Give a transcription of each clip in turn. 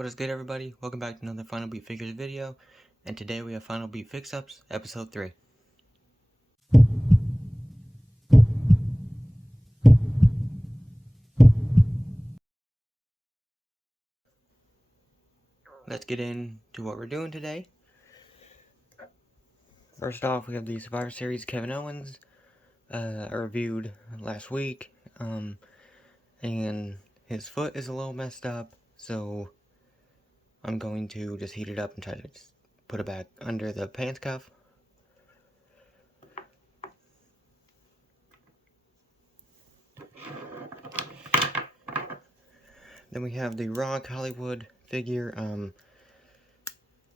What is good, everybody? Welcome back to another Final Beat Figures video, and today we have Final Beat Fixups, Episode 3. Let's get into what we're doing today. First off, we have the Survivor Series Kevin Owens, I reviewed last week, and his foot is a little messed up, so I'm going to just heat it up and try to just put it back under the pants cuff. Then we have the Rock Hollywood figure.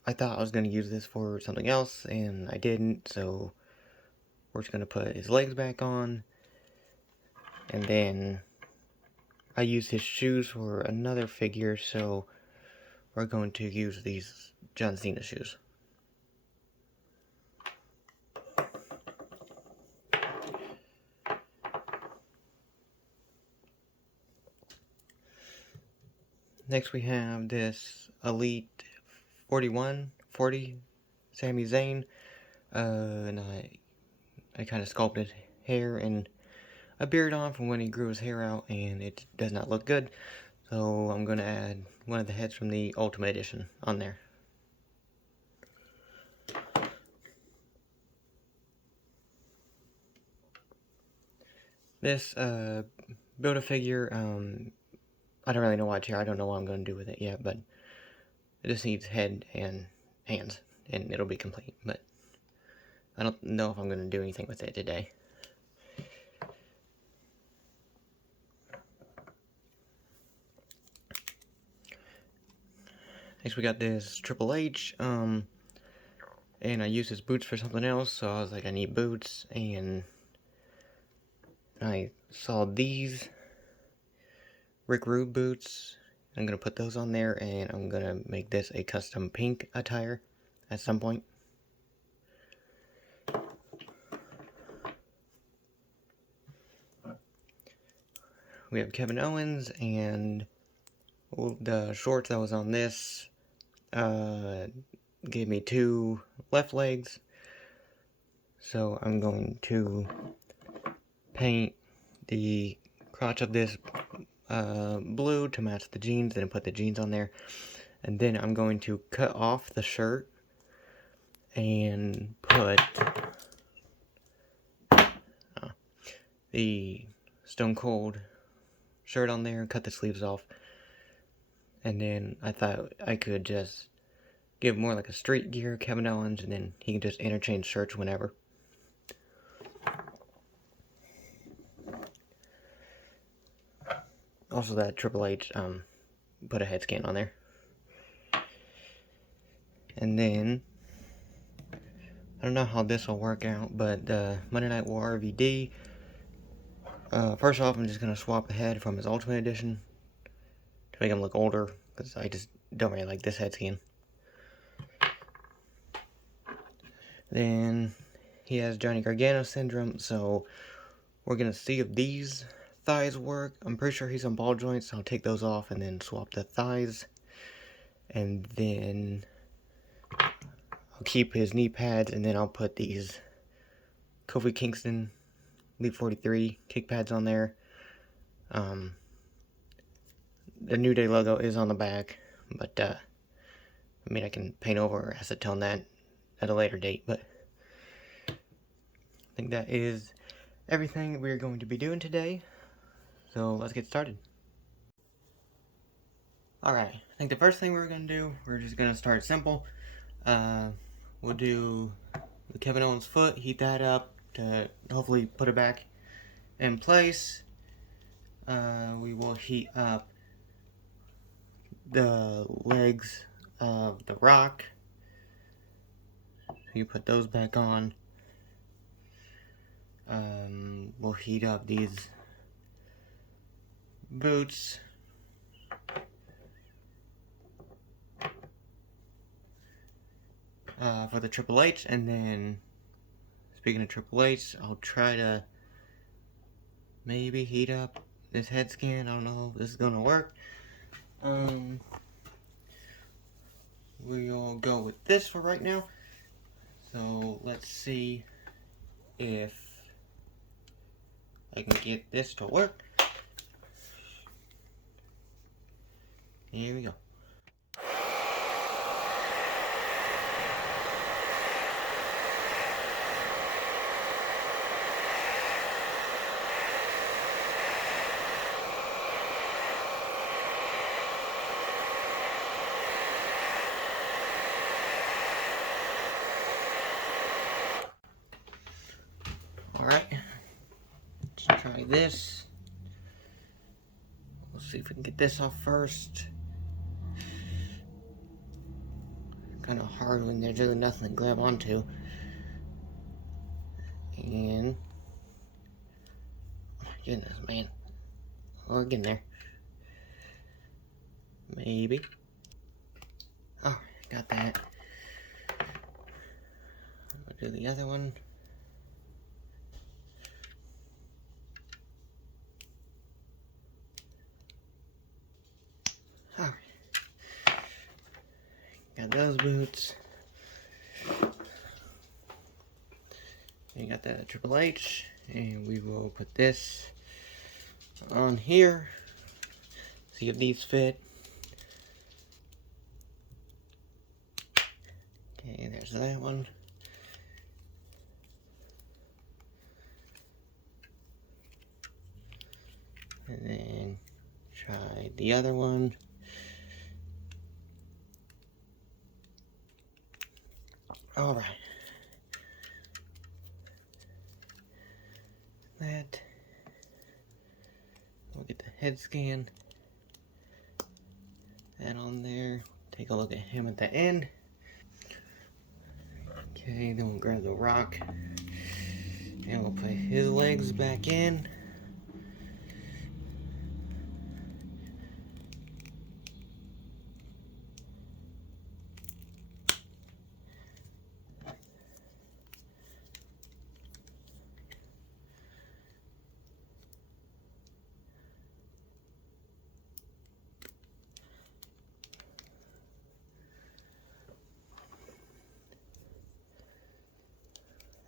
I thought I was going to use this for something else, and I didn't, so we're just going to put his legs back on, and then I used his shoes for another figure, so we're going to use these John Cena shoes. Next we have this Elite 40 Sami Zayn, and I kind of sculpted hair and a beard on from when he grew his hair out, and it does not look good, so I'm going to add one of the heads from the Ultimate Edition on there. This Build-A-Figure, I don't really know why it's here. I don't know what I'm going to do with it yet, but it just needs head and hands, and it'll be complete, but I don't know if I'm going to do anything with it today. Next we got this Triple H, and I used his boots for something else, so I was like, I need boots, and I saw these Rick Rude boots. I'm going to put those on there, and I'm going to make this a custom pink attire at some point. We have Kevin Owens, and the shorts that was on this gave me 2 left legs, so I'm going to paint the crotch of this blue to match the jeans, then put the jeans on there, and then I'm going to cut off the shirt and put the Stone Cold shirt on there and cut the sleeves off. And then I thought I could just give more like a street gear Kevin Owens, and then he can just interchange shirts whenever. Also, that Triple H put a head scan on there. And then I don't know how this will work out, but Monday Night War RVD. First off, I'm just gonna swap the head from his Ultimate Edition to make him look older, because I just don't really like this head scan. Then he has Johnny Gargano syndrome, so we're gonna see if these thighs work. I'm pretty sure he's on ball joints, so I'll take those off and then swap the thighs. And then I'll keep his knee pads, and then I'll put these Kofi Kingston Elite 43 kick pads on there. The New Day logo is on the back, but I mean, I can paint over or acetone that at a later date, but I think that is everything we're going to be doing today, so let's get started. Alright, I think the first thing we're going to do, we're just going to start simple. We'll do the Kevin Owens foot, heat that up to hopefully put it back in place. We will heat up the legs of the Rock. You put those back on. We'll heat up these boots. For the Triple H, and then speaking of Triple H, I'll try to maybe heat up this head scan. I don't know if this is gonna work. this for right now. So let's see if I can get this to work. Here we go. Alright, let's try this. We'll see if we can get this off first. Kind of hard when there's really nothing to grab onto. And, oh my goodness, man. We're getting there. Maybe. Oh, got that. I'll do the other one. Alright. Got those boots. We got that Triple H. And we will put this on here. See if these fit. Okay, there's that one. And then try the other one. Alright. That. We'll get the head scan. That on there. Take a look at him at the end. Okay, then we'll grab the rock. And we'll put his legs back in.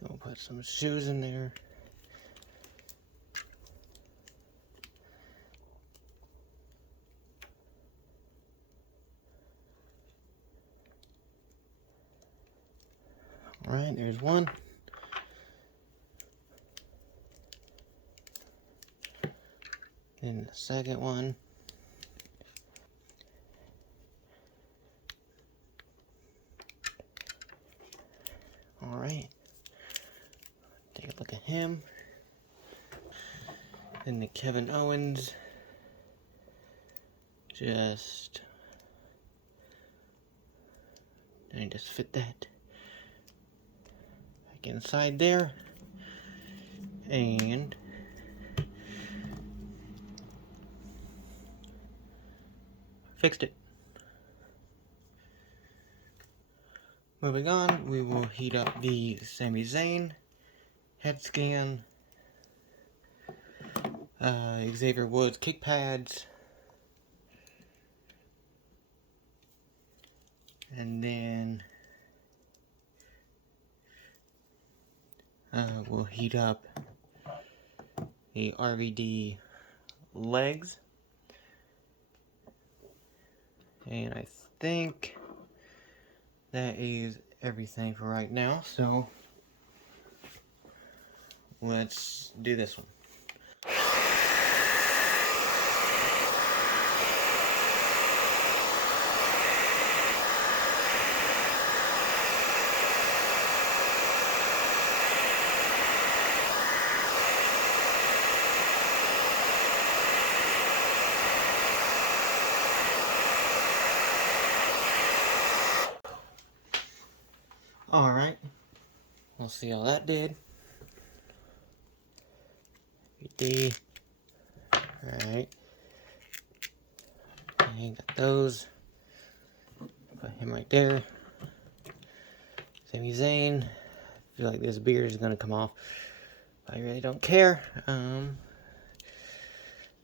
We'll put some shoes in there. Alright, there's one. Then the second one. Alright. Take a look at him. Then the Kevin Owens. Just fit that back inside there. And fixed it. Moving on, we will heat up the Sami Zayn head scan, Xavier Woods kick pads, and then we'll heat up the RVD legs, and I think that is everything for right now, so let's do this one. Alright, we'll see how that did. Alright. Okay, got those. Put him right there. Sami Zayn. I feel like this beard is gonna come off. I really don't care.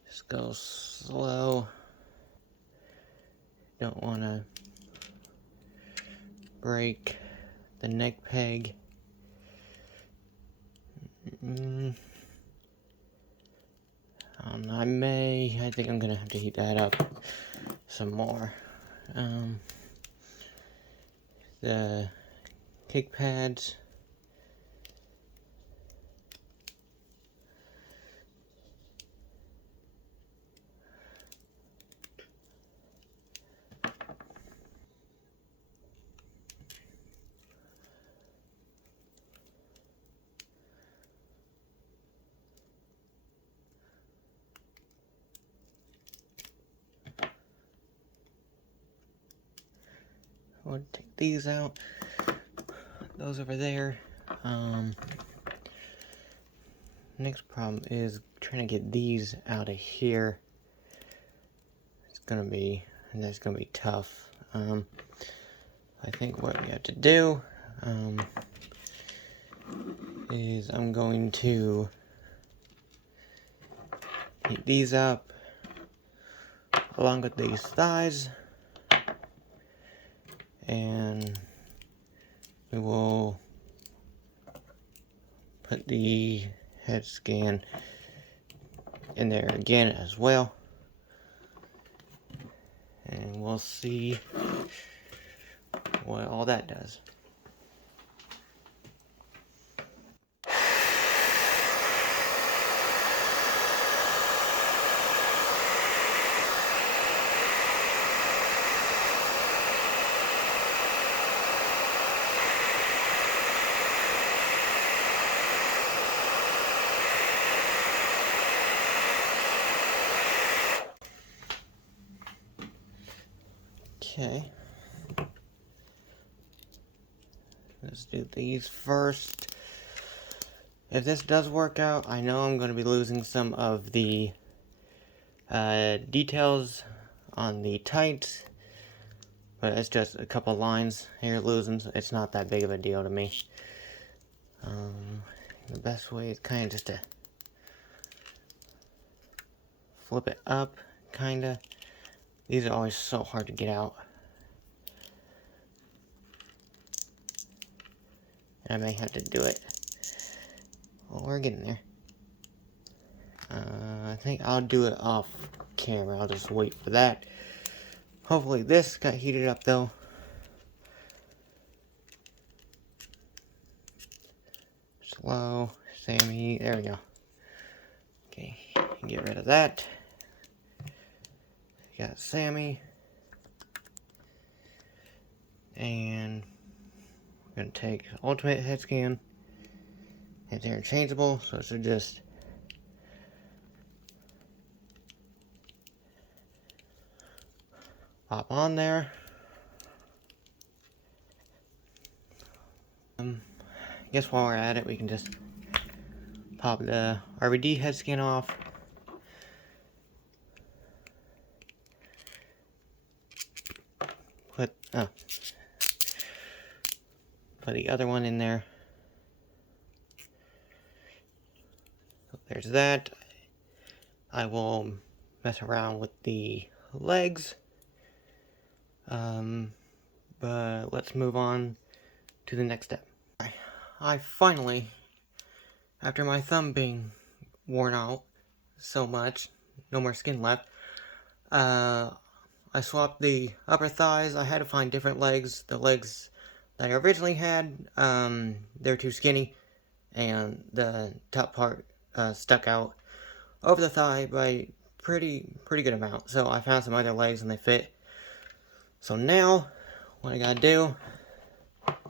Just go slow. Don't wanna break the neck peg. I don't know, I think I'm gonna have to heat that up some more. The kick pads. I'll take these out. Those over there. Next problem is trying to get these out of here. That's gonna be tough. I think what we have to do is I'm going to heat these up along with these thighs, and we will put the head scan in there again as well, and we'll see what all that does. Okay, let's do these first. If this does work out, I know I'm going to be losing some of the details on the tights, but it's just a couple lines here losing, so it's not that big of a deal to me. The best way is kind of just to flip it up, kinda. These are always so hard to get out. I may have to do it. Well, we're getting there. I think I'll do it off camera. I'll just wait for that. Hopefully this got heated up though. Slow, Sami, there we go. Okay, get rid of that. Got Sami. And we're gonna take ultimate head scan. It's interchangeable, so it should just pop on there. I guess while we're at it, we can just pop the RVD head scan off. Put the other one in there. So there's that. I will mess around with the legs. But let's move on to the next step. I finally, after my thumb being worn out so much, no more skin left, I swapped the upper thighs. I had to find different legs. The legs that I originally had, they're too skinny, and the top part stuck out over the thigh by pretty good amount. So I found some other legs and they fit. So now, what I gotta do,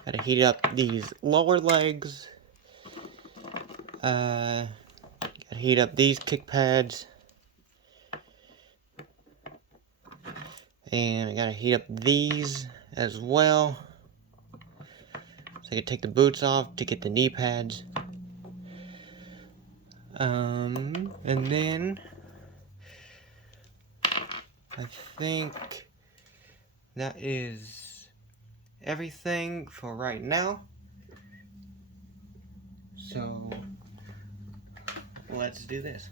gotta heat up these lower legs. Gotta heat up these kick pads. And I gotta heat up these as well. So I can take the boots off to get the knee pads. And then I think that is everything for right now. So let's do this.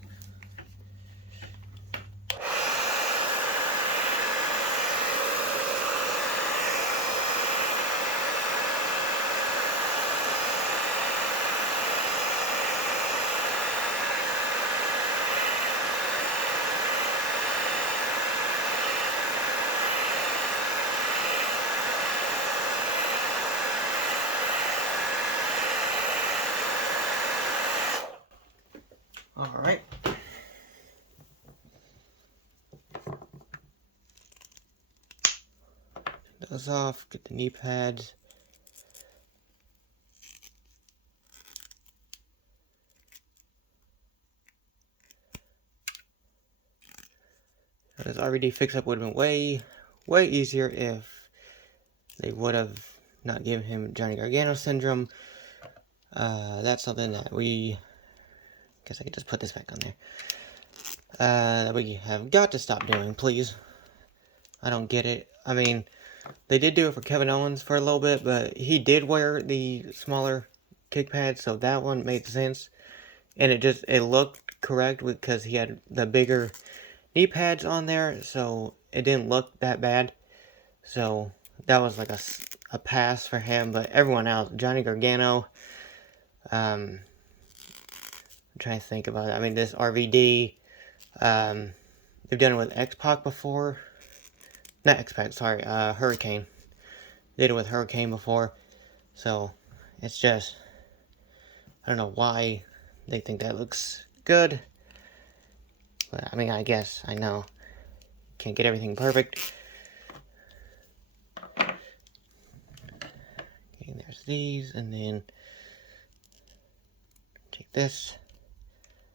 those off, get the knee pads. This RVD fix-up would have been way easier if they would have not given him Johnny Gargano syndrome. That's something that I guess I could just put this back on there. That we have got to stop doing, please. I don't get it. I mean, they did do it for Kevin Owens for a little bit, but he did wear the smaller kick pads, so that one made sense. And it looked correct because he had the bigger knee pads on there, so it didn't look that bad. So that was like a pass for him, but everyone else, Johnny Gargano, I'm trying to think about it. I mean, this RVD, they've done it with X-Pac before. Not X-Pac, sorry, Hurricane. They did it with Hurricane before. So, it's just, I don't know why they think that looks good. But, I mean, I guess, I know. Can't get everything perfect. Okay, there's these, and then take this.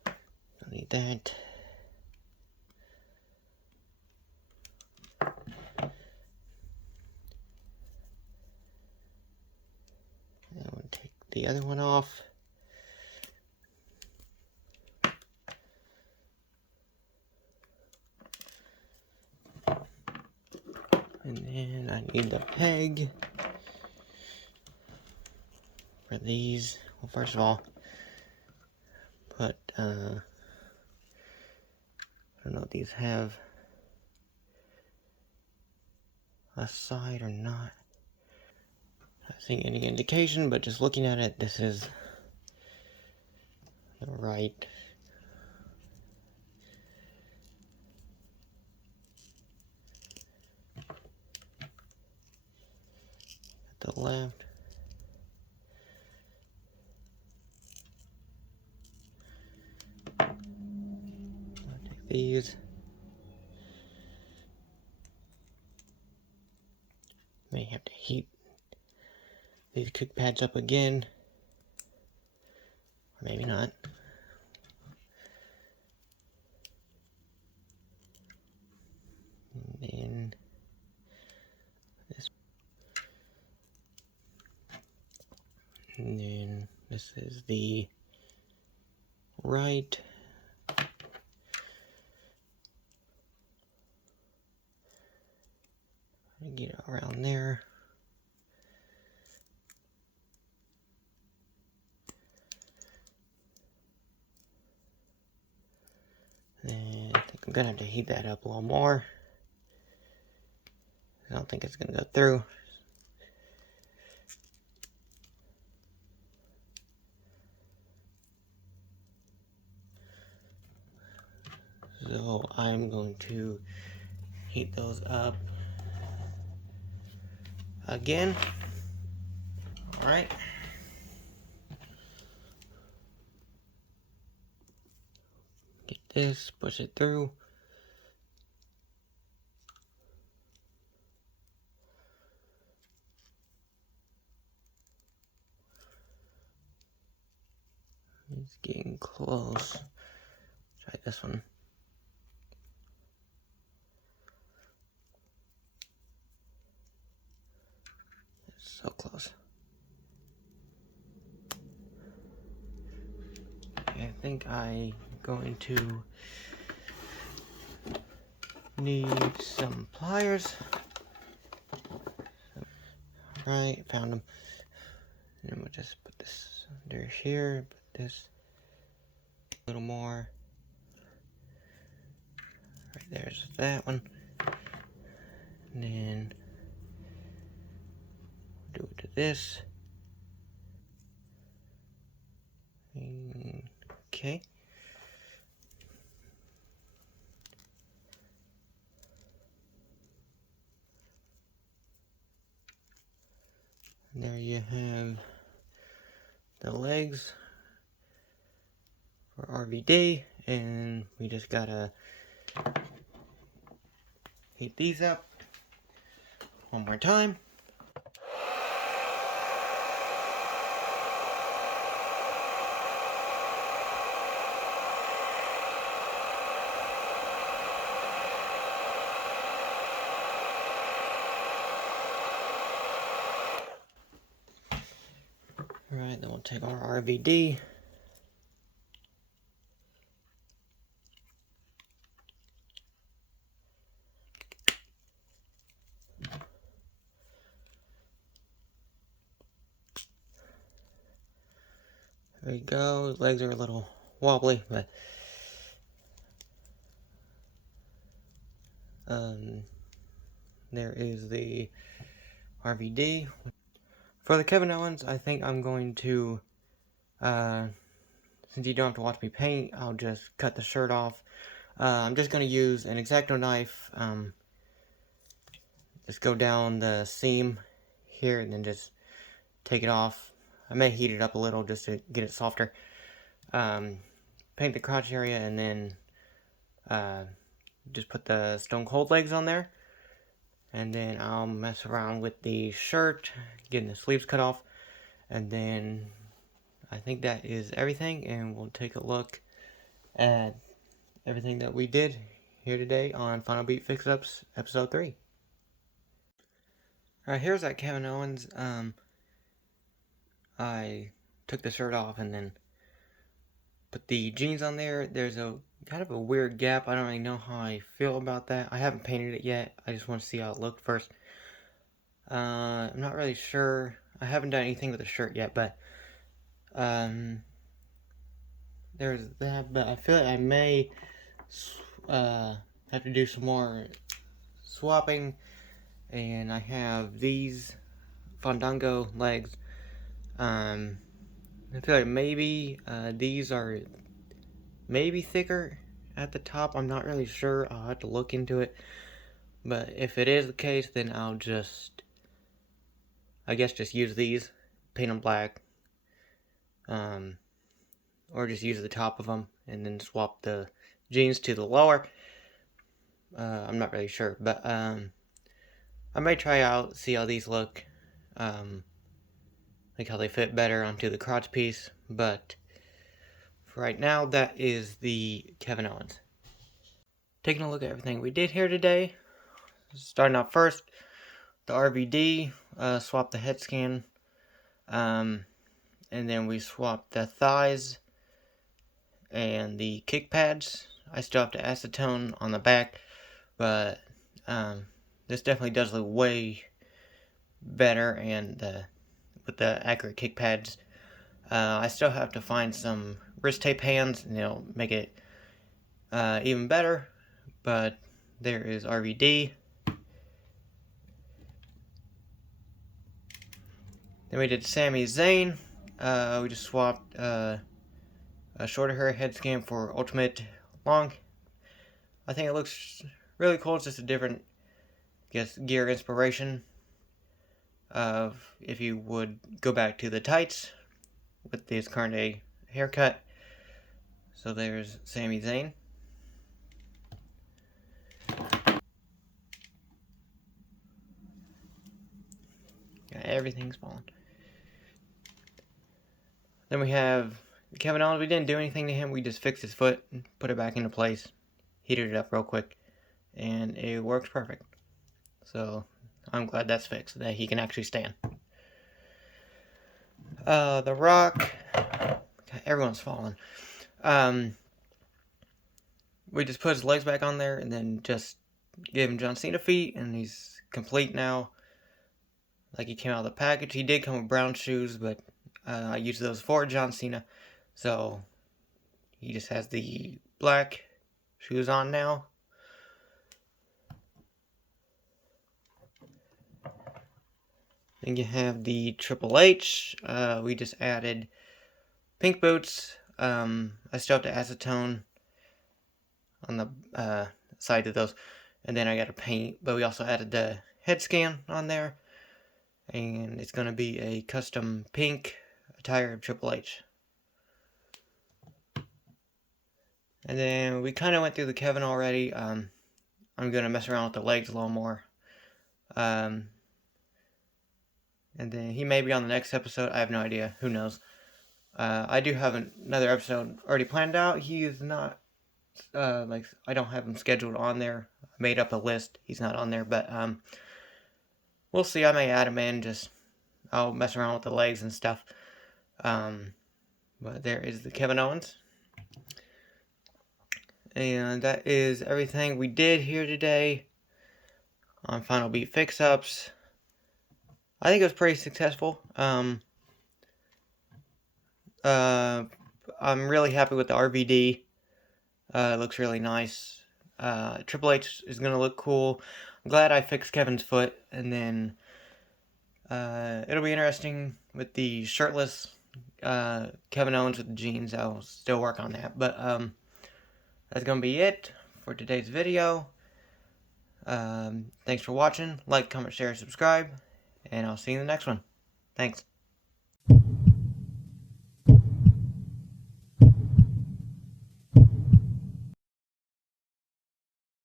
Don't need that. And we'll take the other one off. And then I need the peg for these. Well, first of all, put, I don't know if these have a side or not. Not seeing any indication, but just looking at it, this is the right. The left. I'll take these. May have to heat these kick pads up again. Or maybe not. And then this. And then this is the right. Get it around there. And I think I'm gonna have to heat that up a little more. I don't think it's gonna go through. So I'm going to heat those up again. All right. Get this, push it through. It's getting close. Try this one. It's so close. Okay, I think I'm going to need some pliers. Right, found them. And then we'll just put this under here, put this a little more. Right there's that one. And then do it to this. Okay. And there you have the legs for RVD, and we just gotta heat these up one more time. Alright, then we'll take our RVD. There you go. His legs are a little wobbly, but there is the RVD. For the Kevin Owens, I think I'm going to, since you don't have to watch me paint, I'll just cut the shirt off. I'm just going to use an X-Acto knife, just go down the seam here and then just take it off. I may heat it up a little just to get it softer. Paint the crotch area and then just put the Stone Cold legs on there. And then I'll mess around with the shirt, getting the sleeves cut off. And then I think that is everything. And we'll take a look at everything that we did here today on Final Beat Fixups Episode 3. Alright, here's that Kevin Owens. I took the shirt off and then put the jeans on there. There's a kind of a weird gap. I don't really know how I feel about that. I haven't painted it yet. I just want to see how it looked first. I'm not really sure. I haven't done anything with the shirt yet, but there's that. But I feel like I may have to do some more swapping. And I have these Fandango legs. I feel like maybe these are maybe thicker at the top. I'm not really sure. I'll have to look into it. But if it is the case, then I'll just, I guess, just use these, paint them black, or just use the top of them and then swap the jeans to the lower. I'm not really sure, but I may try out, see how these look, like how they fit better onto the crotch piece, but for right now, that is the Kevin Owens. Taking a look at everything we did here today. Starting off first, the RVD, swapped the head scan, and then we swapped the thighs and the kick pads. I still have to acetone on the back, but this definitely does look way better, and with the accurate kick pads. I still have to find some wrist tape hands, and it'll make it even better, but there is RVD. Then we did Sami Zayn. We just swapped a shorter hair head scan for ultimate long. I think it looks really cool. It's just a different, I guess, gear inspiration of if you would go back to the tights with this current day haircut. So there's Sami Zayn. Yeah, everything's falling. Then we have Kevin Owens. We didn't do anything to him. We just fixed his foot and put it back into place. Heated it up real quick. And it works perfect. So I'm glad that's fixed, that he can actually stand. The Rock. God, everyone's falling. We just put his legs back on there and then just gave him John Cena feet, and he's complete now. Like he came out of the package. He did come with brown shoes, but I used those for John Cena. So he just has the black shoes on now. Then you have the Triple H. We just added pink boots. I still have to acetone on the side of those. And then I got to paint. But we also added the head scan on there. And it's going to be a custom pink attire of Triple H. And then we kind of went through the Kevin already. I'm going to mess around with the legs a little more. And then he may be on the next episode. I have no idea. Who knows? I do have another episode already planned out. He is not, I don't have him scheduled on there. I made up a list. He's not on there, but, we'll see. I may add him in. I'll mess around with the legs and stuff. But there is the Kevin Owens. And that is everything we did here today on Final Beat Fixups. I think it was pretty successful. I'm really happy with the RVD. It looks really nice. Triple H is going to look cool. I'm glad I fixed Kevin's foot. And then it'll be interesting with the shirtless Kevin Owens with the jeans. I'll still work on that. But that's going to be it for today's video. Thanks for watching. Like, comment, share, subscribe. And I'll see you in the next one. Thanks.